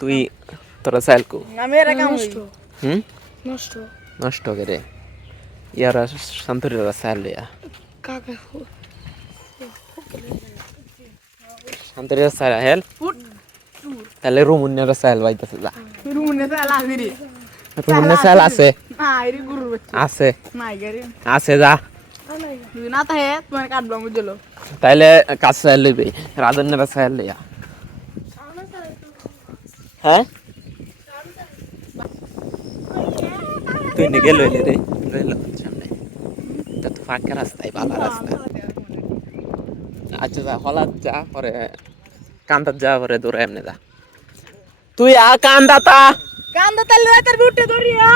তুই তোরা চাইল কো নষ্ট করে ইয়ারা শান্তরিরা চাইল শান্তরিরা চাইল হেল তাহলে রুমুনিয়ারা চাইল বাইতেছে যা রুমুনিয়া চাইল আছে আছে আছে যা তাইলে কাজ চাইল লইবে রাজন্যরা চাইল লিয়া হ্যাঁ তুই নিগে লইলে রে সামনে এটা তো ফাঁকা রাস্তায় ভালো রাস্তা আচ্ছা যা হলাত যা পরে কান্দাত যা পরে দৌড়া এমনি যা তুই আ কান্দাতা লেতার উঠে দৌড়িয়া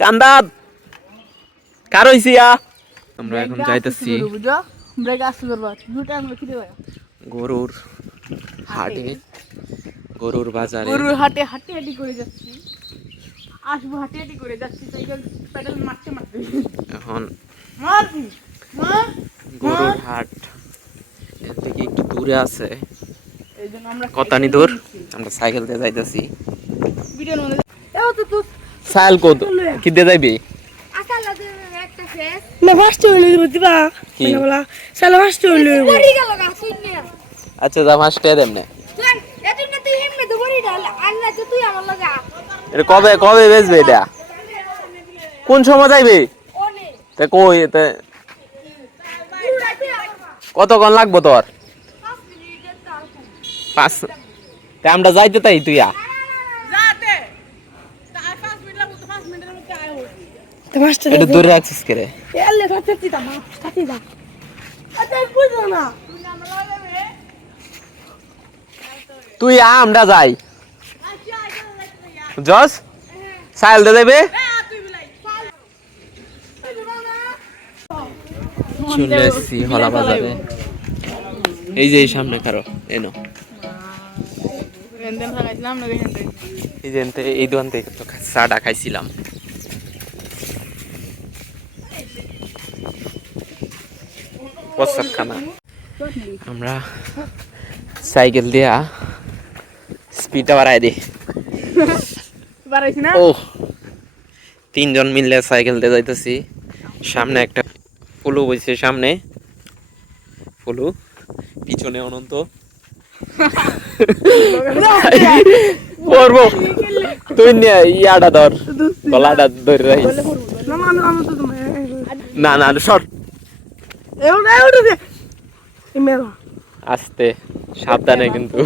কান্দাত কার হইছিয়া আমরা এখন যাইতেছি গরুর হাটে গরুর বাজারে গরুর হাটে হাঁটি করে যাচ্ছি আসবো হাঁটি করে যাচ্ছি সাইকেল প্যাডেল মারতে মারতে এখন গরুর হাট এর থেকে একটু দূরে আছে এইজন্য আমরা কতানি দূর আমরা সাইকেল দিয়ে যাইতেছি ভিডিওর মধ্যে এও তো তুই সাইকেল কত কি দিয়ে যাইবি আসালা একটা ফেস না ফাস্ট হইলো দিবা কি বলা সালা ফাস্ট হইলো বড়ি গেল গা শুননি আচ্ছা যা ফাস্ট দেম না তুই এত না তুই হিম্মে তো বড়ি ডাল আল্লাহ তো তুই আমার লাগা এটা কবে কবে বেচবে এটা কোন সময় যাইবে ওনে তে কই তে কতক্ষণ লাগবো তোর 5 তে আমরা যাইতে তাই তুই যাতে 5 মিনিট লাগবে তো 5 মিনিটের মধ্যে আয় হই তো মাস্টার এটা দূরে রাখছিস কে রে এলে সাথে দা মা সাথে দা আচ্ছা বুঝো না তুই আমরা লাগবে তুই আমরা যাই জস সাইল দে দেবে চলে এসছি হলা বাজারে এই যে সামনে কারো এনো এই যে এই দোকান থেকে তো চাটা খাইছিলাম প্রসাদ খানা আমরা সাইকেল দিয়া স্পিডটা বাড়াই দিই ও 3 জন মিলে সাইকেল দিয়ে যাইতেছি সামনে একটা ফুলু বইছে সামনে ফুলু পিছনে অনন্ত পড়বো তুই নিয়ে ইয়াটা ধর গলাটা ধরে রাখিস না না সর আস্তে সাবধানে কিন্তু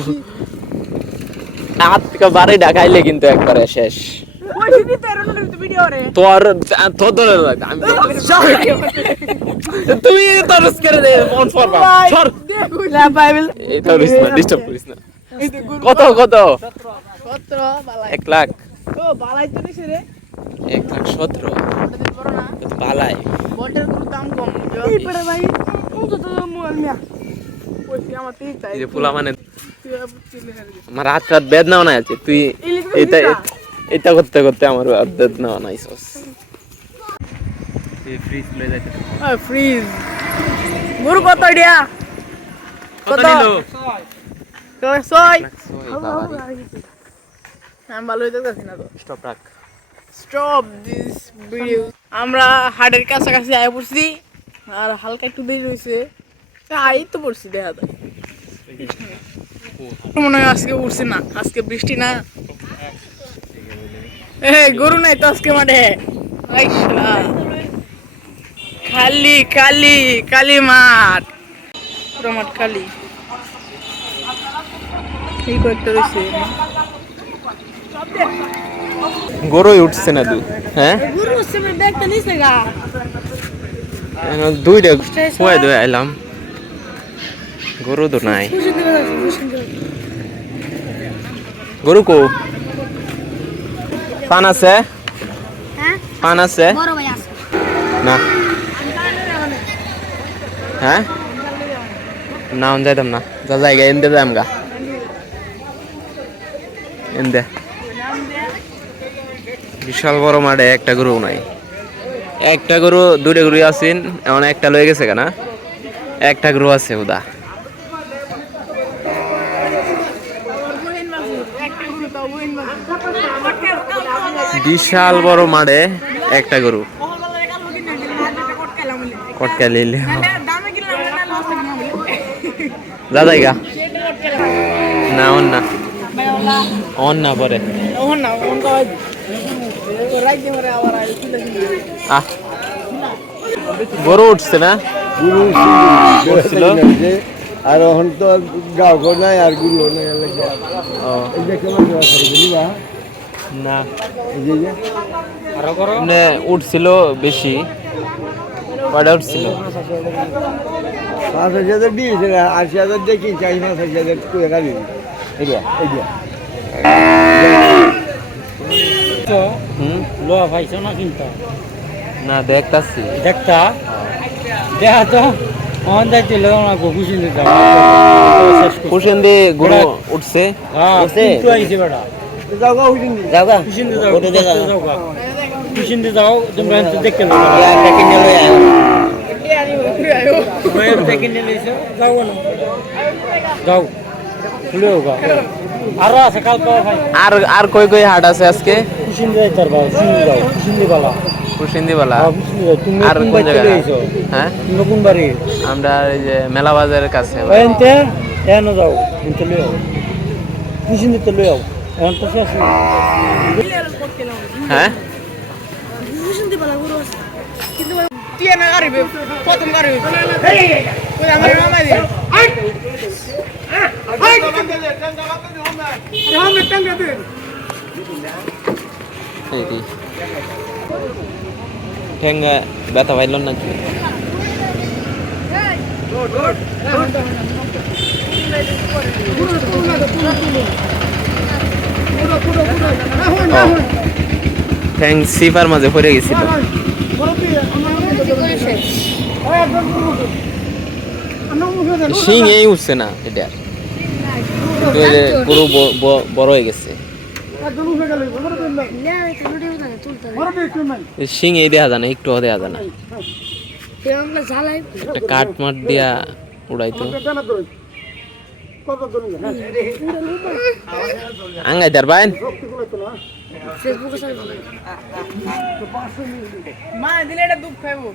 হাত থেকে বাড়ি ডাকাইলে কিন্তু একবারে শেষ তোর তোর তুই তরস করে দে ফোন ফর সর এই তরস না ডিস্টার্ব করিস না কত কত 1 লাখ ও বালাই তো নিছে রে 1,17,000 বালাই বটের কোনো দাম কম এই পড়ে ভাই তো তো মোল মিয়া কইছি আমার তেই চাই এই পোলা মানে আমার হাত রাত বেদনাও না আছে তুই এটা এটা করতে করতে আমার বেদনাও নাইছস এই ফ্রিজ লয়ে যাইতে ফ্রিজ গরু কত দিয়া কত নিল 6 আমি ভালো হইতে যাচ্ছি না তো স্টপ রাখ স্টপ দিস ভিডিও আমরা হাটের কাছাকাছি আয় পড়ছি আর হালকা একটু দেরি হয়েছে আই তো পড়ছি দেখা যায় মনে হয় আজকে উঠছে না আজকে বৃষ্টি না গরু নাই তো আজকে মাঠে খালি খালি খালি মাঠ পুরো মাঠ খালি এই করতে রয়েছে গরুই উঠছে না তুই হ্যাঁ গরু উঠছে না দেখতে নিছে গা দুইটা খুয়াই দিয়ে আইলাম গরু তো নাই গরু কো পান আছে হ্যাঁ পান আছে বড় ভাই আছে না হ্যাঁ না যাইতাম না যা জায়গা এনতে যাই আমগা এনতে বিশাল বড় মাঠে একটা গরু নাই, একটা গরু দুইটা গরু আছেন, এমন একটা লয়ে গেছে কেনা, একটা গরু আছে উদা। বিশাল বড় মাঠে একটা গরু কটকা লিলে দাদাই গা না অন না পরে আহ গরু উঠছে না উঠছিল আর এখন তো গাঁও নাই আর গুরু নাই না মানে উঠছিল বেশি, কয়টা উঠছিল? 5,000 দিয়েছে না, 80,000 দেখি চাই 5,000 করে গাড়ি এটা লোয়া পাইছো না কিন্তু না দেখতাছি দেখতা দেখা তো অন যাইতে লোক না খুশি দিতে কুশন দিয়ে গরু উঠছে হ্যাঁ কিন্তু আইছে বেটা যাও গা হুইন দি খুশি দিতে যাও ওটা দেখা যাও খুশি দিতে যাও তোমরা তো দেখতে যাও একটা কিনে লই আয় ওই দেখে নিয়ে লইছো যাও না যাও খুলে হোগা আরো আছে কাল পাওয়া ভাই আর আর কই কই হাট আছে আজকে? খুশি দিতে যাইতার বাবা খুশি দি বালা কুশিন্দি বালা তুমি আর কোন কোন বাড়ি জায়গায়? আইছো হ্যাঁ তুমি কোন বাড়ি আমরা এই যে মেলা বাজারের কাছে। এনতে এনো যাও এনতে লইও খুশি দিতে লইও এখন তো শেষ না হ্যাঁ তুই না গাড়ি প্রথম গাড়ি আমার মামা দিয়ে এই কি ঠেঙ্গা ব্যথা পাইল নাকি? ঠ্যাং সিপার মাঝে পড়ে গেছিল। শিং এই উঠছে না এটা, গরু বড় হয়ে গেছে। শিং এই দেখা যায় না, একটু দেখা যায় না। একটা কাঠ মাঠ দিয়া উড়াইতো আঙ্গাই দার বাইন মা দিলে এটা দুধ খাইবো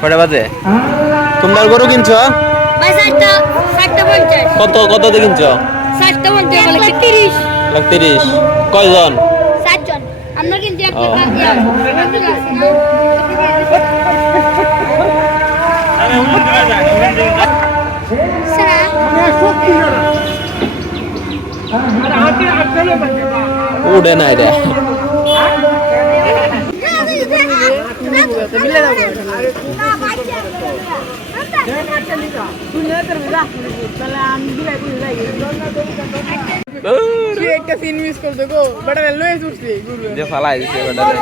কটা বাজে? তোমরা গরু কিনছো কত কত দিয়ে কিনছো? 1,30,000। কয়জন? 7 জন। আমরা কিন্তু ও। উড়ে না রে একটা সিন মিস করতে গো বেটা লয়ে ছুটছি গুরু যে ফালাই দিছে বেটারে।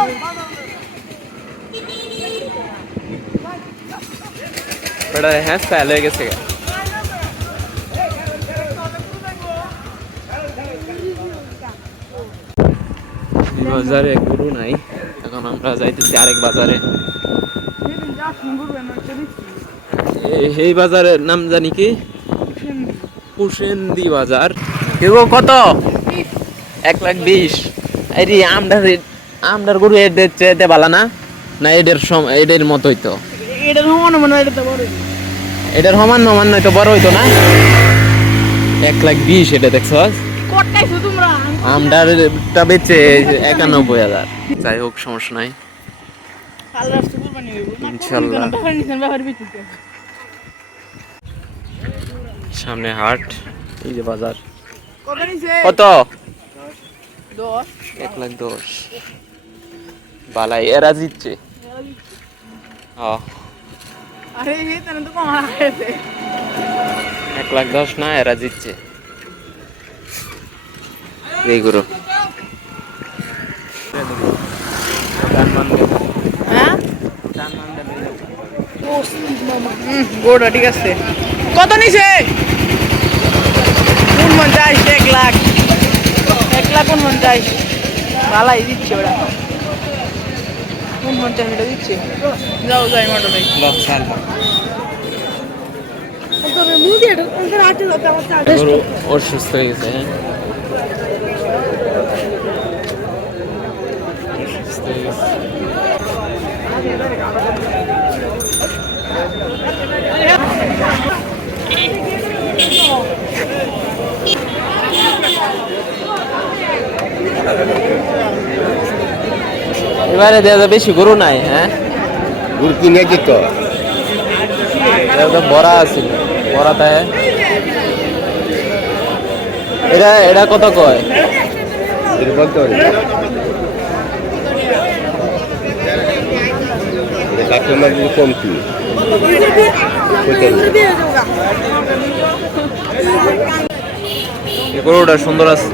বেটারে হ্যাঁ ফেল হয়ে গেছে। বাজারে গরু নাই, এখন আমরা যাইতেছি আরেক বাজারে। এই বাজারের নাম জানি কি? কুশেন্দি বাজার। এগো কত? 1,20,000। আরে আমদার গরু এদের চেয়ে ভালো না? না এদের মতোই তো? এটা সমান মনে হয় এটা বড় এটার সমান নমান নয়তো বড় হইতো না? 1,20,000 এটা দেখছস? কটাইছো তোমরা আমদারটা বেচে 91,000। যাই হোক সমস্যা নাই, আল্লাহ সুবহান বানিয়ে ইনশাআল্লাহ। ব্যাপার বিচিতে সামনে হাট, এই যে বাজার। কত নিছে কত? 10 1,10,000। বালাই এরা জিতছে। আরে হে তানে তো কম আছে 1,10,000 না, এরা জিতছে। এই গুরু হ্যাঁ গোড়া ঠিক আছে। কত নিছে? 49, 1 লাখ 1,49,000। ভালাই দিচ্ছে ওরা। 49 এটা দিচ্ছে। যাও যাই মোটরে। গরু অসুস্থ হয়ে গেছে, হ্যাঁ অসুস্থ হয়ে গেছে। এবারে দেখা বেশি গরু নাই, হ্যাঁ গুড় কিনে কি তো বড়া আছে, বড়াতে এটা কত কয়? এটা বলতে পারি কাস্টমার যদি কম কি এই গরুটা সুন্দর আছে,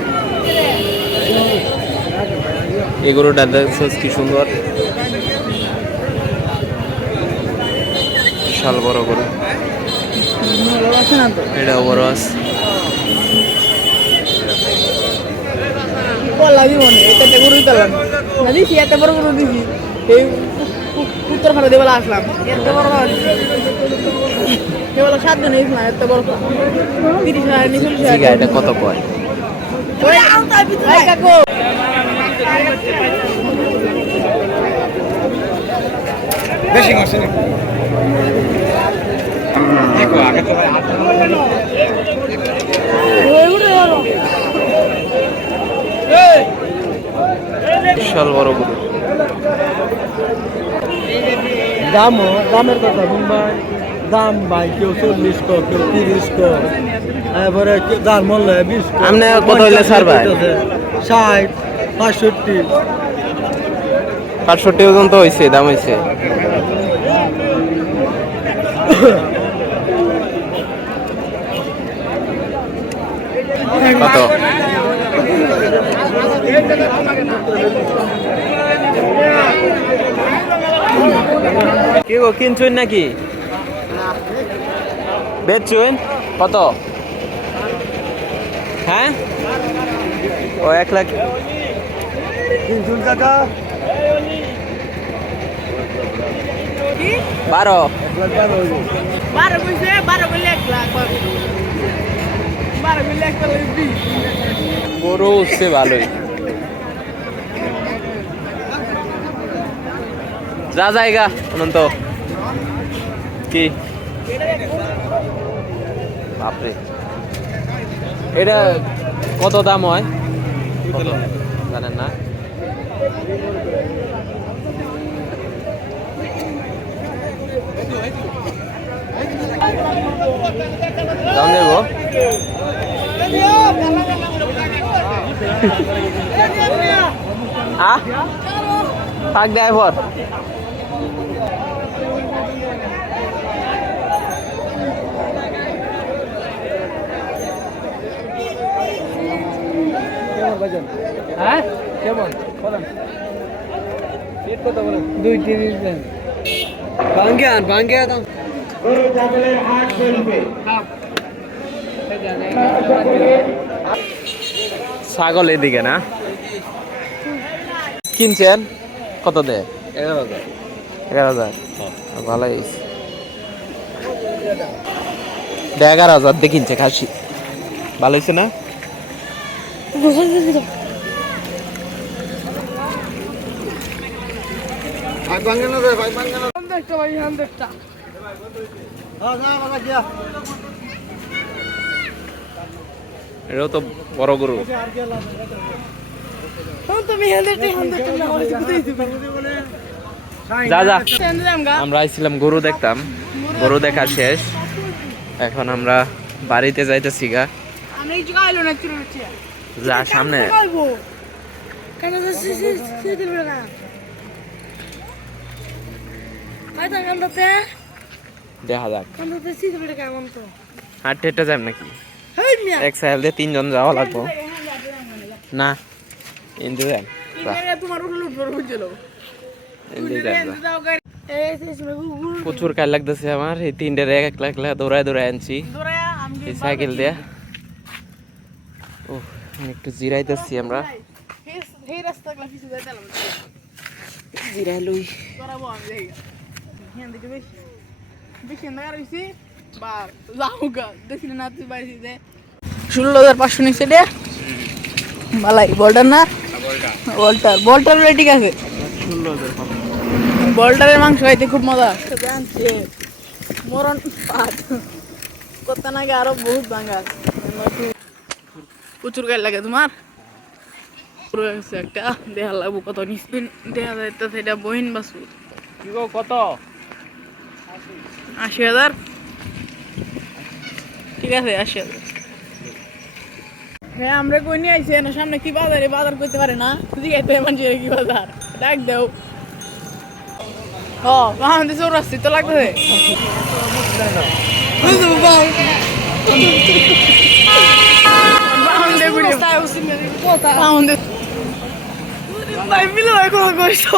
এই গরুটা দেখছিস কি সুন্দর, বিশাল বড় গরু। এটাও বড় আছে। এটা গরু দিলাম না, দিছি এত বড় গরু দিছি। এই উত্তর ভারত দেওয়ালা আসলাম, এত বড় দেওয়ালা 7 জন এসলাম, এত বড় 30,000 40,000। এটা কত কয়? বেশি মাসে না দেখো আগে তো বিশাল বড় গরু। দামের কথা মুম্বাই দাম ভাই কেউ 40 কেউ 30 এবারে যার মূল্য 20 আপনি কত হইলে স্যার ভাই? 60 65 65 পর্যন্ত হয়েছে, দাম হয়েছে। কত? কি গো কিনছুন নাকি বেচছুন? কত? হ্যাঁ ও 1 লাখ। কিনছুন কাকা 12 12 কইছে, 12 কইলে 1 লাখ 12 কইলে 1 লাখ 20। গরু উঠছে ভালোই। যা জায়গা অনন্ত কি বাপরে, এটা কত দাম হয় কত জানেন না? দাম দেব থাক ড্রাইভার। হ্যাঁ কেমন বলেন রেট কত বলেন 2-3 দেন ভাঙ্গে দাম ছাগল এদিকে না কিনছেন কত দে? 11,000 ভালোই 11,000 দিয়ে কিনছে খাসি, ভালো হয়েছে না? ভাই ভাঙে না রে ভাই ভাঙে না 100টা ভাই 100টা। না বাবা গিয়া এটাও তো বড় গরু। তুমি 100টা না হলে কোথায় দিবে? যা যা সেন্দ্রাম গা আমরা আইছিলাম গরু দেখতাম, গরু দেখা শেষ, এখন আমরা বাড়িতে যাইতেছি গা। আমি এই জায়গায় না চুরি হচ্ছে যা সামনে কেন দিল না আই তো কামতে দেখা যাক কামতে দিল কেমন তো হাঁটতে হেঁটে যাই নাকি? হেই মিয়া এক সাইড দিয়ে 3 জন যাওয়া লাগবো না, ইন্দু যাই তোমার উঠলো বুঝলো ইন্দু যাই। প্রচুর কাল লাগতেছে আমার, এই তিনটারে এক এক লাখ দৌড়ায় দৌড়ায় আনছি এই সাইকেল দিয়া। ও একটু জিরাইতেছি আমরা, এই রাস্তা গুলা কিছু যাইতাম জিরাই লই। করাবো আমি দেখি হ্যাঁ দেখি বেশি বেশি না রইছি বা যাওগা দেখি না তুই বাইরে দে 16500 নিচে দে মালাই বলটার না বলটার রেডি আছে 16500 বলটারের মাংস খাইতে খুব মজা জানছে মরণ পাট কত নাকি আরো বহুত ভাঙা প্রচুর গায়ে লাগে তোমার পুরো একটা দেখা লাগবো কত নিশ্চিন দেখা যাইতেছে এটা বহিন বাসু কি গো কত 80,000 ঠিক আছে 80,000 হ্যাঁ আমরা কই নিয়ে আইছি না সামনে কি বাজারে বাজার করতে পারে না জিগাইতে মানুষের কি বাজার ডাক দাও ও আমাদের চৌরাস্তি তো লাগবে বুঝতে ভাই আমাদের ভিডিও আমাদের ভাই মিলে কইছো